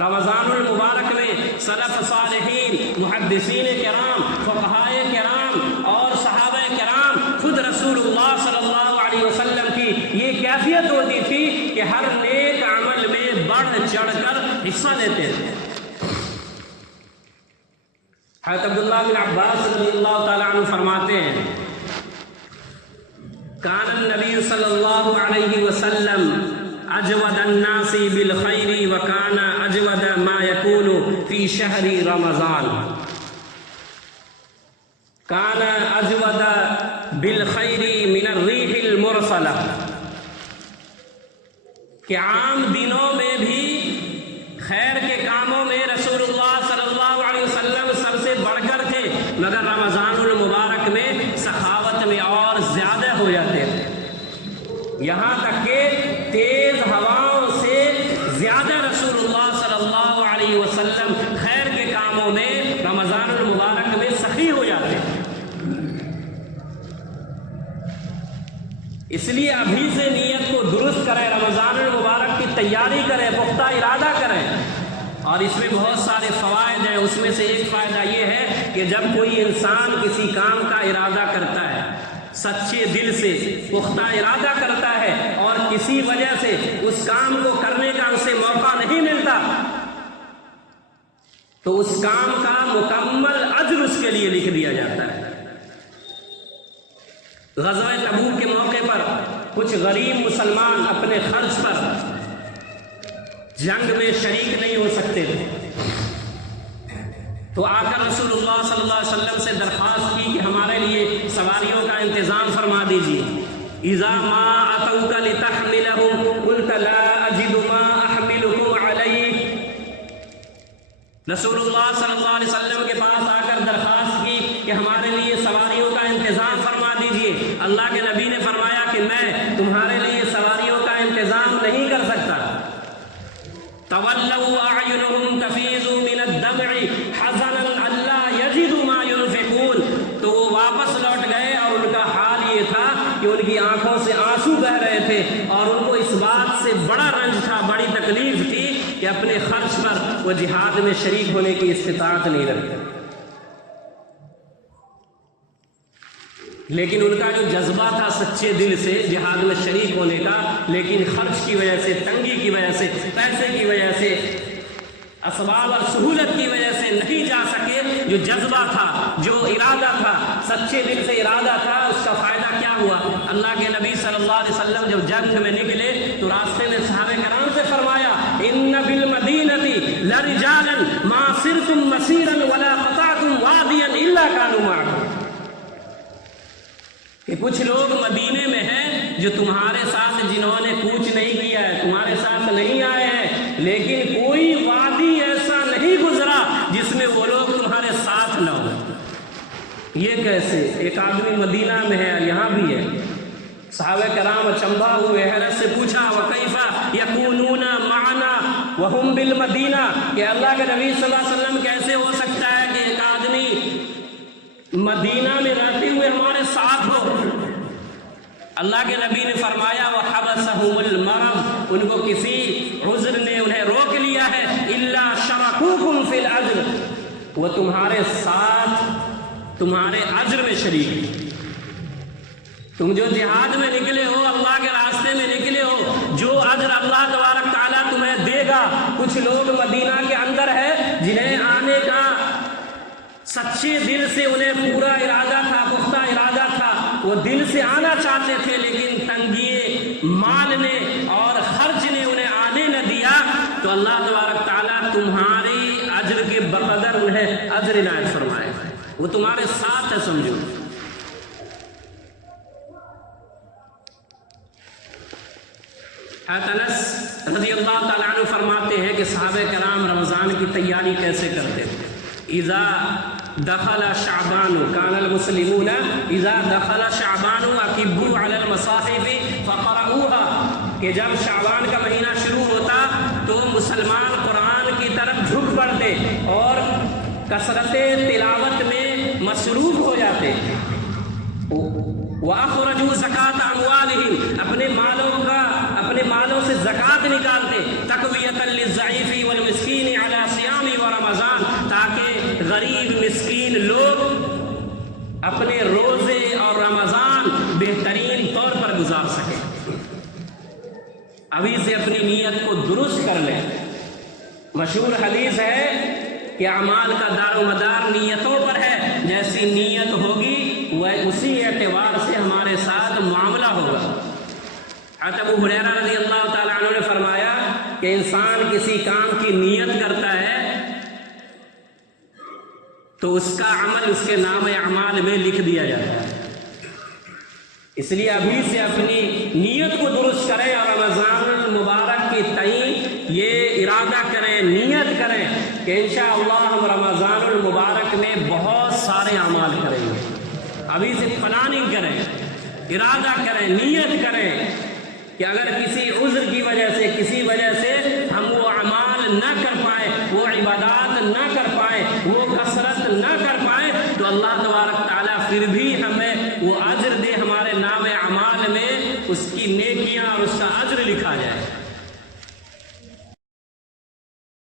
رمضان المبارک میں سلف صالحین، محدثین کرام، فقہائے کرام اور صحابہ کرام، خود رسول اللہ صلی اللہ علیہ وسلم کی یہ کیفیت ہوتی تھی کہ ہر نیک عمل میں بڑھ چڑھ کر حصہ لیتے تھے۔ حضرت عبداللہ بن عباس رضی اللہ تعالیٰ عنہ فرماتے ہیں کان النبی صلی اللہ علیہ وسلم اجود الناس بالخیر وکان اجود ما یکون فی شہر رمضان۔ کان اجود بالخیر من الریح المرسلہ، کہ عام دنوں میں بھی خیر کے کاموں میں رسول اللہ صلی اللہ علیہ وسلم سب سے بڑھ کر تھے، مگر رمضان المبارک میں سخاوت میں اور زیادہ ہو جاتے تھے، یہاں تک کہ تیز ہواؤں سے زیادہ رسول اللہ صلی اللہ علیہ وسلم خیر کے کاموں میں رمضان المبارک میں سخی ہو جاتے ہیں۔ اس لیے ابھی سے نیت کو درست کریں، رمضان المبارک کی تیاری کریں، پختہ ارادہ کریں، اور اس میں بہت سارے فوائد ہیں۔ اس میں سے ایک فائدہ یہ ہے کہ جب کوئی انسان کسی کام کا ارادہ کرتا ہے، سچے دل سے پختہ ارادہ کرتا ہے، اور کسی وجہ سے اس کام کو کرنے کا اسے موقع نہیں ملتا، تو اس کام کا مکمل اجر اس کے لیے لکھ دیا جاتا ہے۔ غزوہ تبوک کے موقع پر کچھ غریب مسلمان اپنے خرچ پر جنگ میں شریک نہیں ہو سکتے تھے، تو آ کر رسول اللہ صلی اللہ علیہ وسلم سے درخواست کی کہ ہمارے لیے سواریوں کا انتظام فرما دیجیے۔ اذا ما اتوک لتحملهم قلت لا اجد ما احملهم علیہ، رسول اللہ صلی اللہ علیہ وسلم کے پاس آ کر درخواست کی کہ ہمارے لیے سواریوں کا انتظام فرما دیجیے۔ اللہ کے نبی نے فرمایا کہ میں تمہارے لیے سواریوں کا انتظام نہیں کر سکتا۔ تولوا اعینهم تفیض من الدمع حزنا الا یجدوا ما ينفقون، تو وہ واپس لوٹ گئے اور ان کا حال یہ تھا کہ ان کی آنکھوں سے آنسو بہ رہے تھے، اور ان کو اس بات سے بڑا رنج تھا، بڑی تکلیف تھی کہ اپنے خرچ پر وہ جہاد میں شریک ہونے کی استطاعت نہیں رکھتے، لیکن ان کا جو جذبہ تھا سچے دل سے جہاد میں شریک ہونے کا، لیکن خرچ کی وجہ سے، تنگی کی وجہ سے، پیسے کی وجہ سے، اسباب اور سہولت کی وجہ سے نہیں جا سکے۔ جو جذبہ تھا، جو ارادہ تھا، سچے دل سے ارادہ تھا، اس کا فائدہ کیا ہوا؟ اللہ کے نبی صلی اللہ علیہ وسلم جب جنگ میں نکلے تو راستے میں صحابہ کرام سے فرمایا ان بالمدینۃ لرجالا ما سرتم مسیرا ولا قطعتم وادیا الا كانوا معكم، کہ کچھ لوگ مدینے میں ہیں جو تمہارے ساتھ، جنہوں نے کوچ نہیں کیا ہے، تمہارے ساتھ نہیں آئے ہیں، لیکن کوئی وادی ایسا نہیں گزرا جس میں وہ لوگ تمہارے ساتھ نہ ہو۔ یہ کیسے؟ ایک آدمی مدینہ میں ہے، یہاں بھی ہے۔ صحابہ کرام اچنبھا ہوئے، حیرت سے پوچھا وَكَيْفَ يَكُونُونَ مَعَنَا وَهُمْ بِالْمَدِينَةِ، کہ اللہ کے نبی صلی اللہ علیہ وسلم کیسے ہو سکتا ہے کہ ایک آدمی مدینہ میں رہتے ہوئے ہمارے ساتھ ہو؟ اللہ کے نبی نے فرمایا وَحَبَسَهُمُ الْمَرَضُ، ان کو کسی عذر نے انہیں روک لیا ہے، إِلَّا شَرَكُوكُمْ فِي الْأَجْرِ، وہ تمہارے ساتھ تمہارے اجر میں شریک ہے۔ تم جو جہاد میں نکلے ہو، اللہ کے راستے میں نکلے ہو، جو اجر اللہ تبارک تعالیٰ تمہیں دے گا۔ کچھ لوگ مدینہ کے اندر ہے جنہیں آنے کا سچے دل سے انہیں پورا ارادہ تھا، پختہ ارادہ تھا، وہ دل سے آنا چاہتے تھے، لیکن تنگی مال نے اور خرچ نے انہیں آنے نہ دیا، تو اللہ تبارک تعالیٰ تمہاری اجر کے بقدر انہیں اجر عنایت فرمائے، وہ تمہارے ساتھ ہے، سمجھو۔ حضرت انس رضی اللہ تعالیٰ عنہ فرماتے ہیں کہ صحابہ کرام رمضان کی تیاری کیسے کرتے تھے۔ اذا دخل شعبان كان المسلمون اذا دخل شعبان اكبوا على المصاحف فقرؤوها، کہ جب شعبان کا مہینہ شروع ہوتا تو مسلمان قرآن کی طرف جھک پڑتے اور کثرت تلاوت میں مصروف ہو جاتے۔ وَأَخْرَجُوا زَكَاةَ أَمْوَالِهِمْ، اپنے مالوں سے زکوٰۃ نکالتے، تقویۃ للضعیف والمسکین اپنے روزے اور رمضان بہترین طور پر گزار سکے۔ ابھی سے اپنی نیت کو درست کر لیں۔ مشہور حدیث ہے کہ اعمال کا دار و مدار نیتوں پر ہے، جیسی نیت ہوگی وہ اسی اعتبار سے ہمارے ساتھ معاملہ ہوگا۔ حضرت ابو ہریرہ رضی اللہ تعالیٰ عنہ نے فرمایا کہ انسان کسی کام کی نیت کرتا ہے تو اس کا عمل اس کے نام اعمال میں لکھ دیا جاتا ہے۔ اس لیے ابھی سے اپنی نیت کو درست کریں اور رمضان المبارک کی تعین یہ ارادہ کریں، نیت کریں کہ انشاءاللہ ہم رمضان المبارک میں بہت سارے اعمال کریں گے۔ ابھی سے پلاننگ کریں، ارادہ کریں، نیت کریں کہ اگر کسی عذر کی وجہ سے، کسی وجہ سے ہم وہ اعمال نہ کر پائیں، وہ عبادات نہ کر پائیں، وہ کثرت نہ کر پائیں، تو اللہ تبارک تعالیٰ پھر بھی ہمیں وہ اجر دے، ہمارے نام اعمال میں اس کی نیکیاں اور اس کا اجر لکھا جائے۔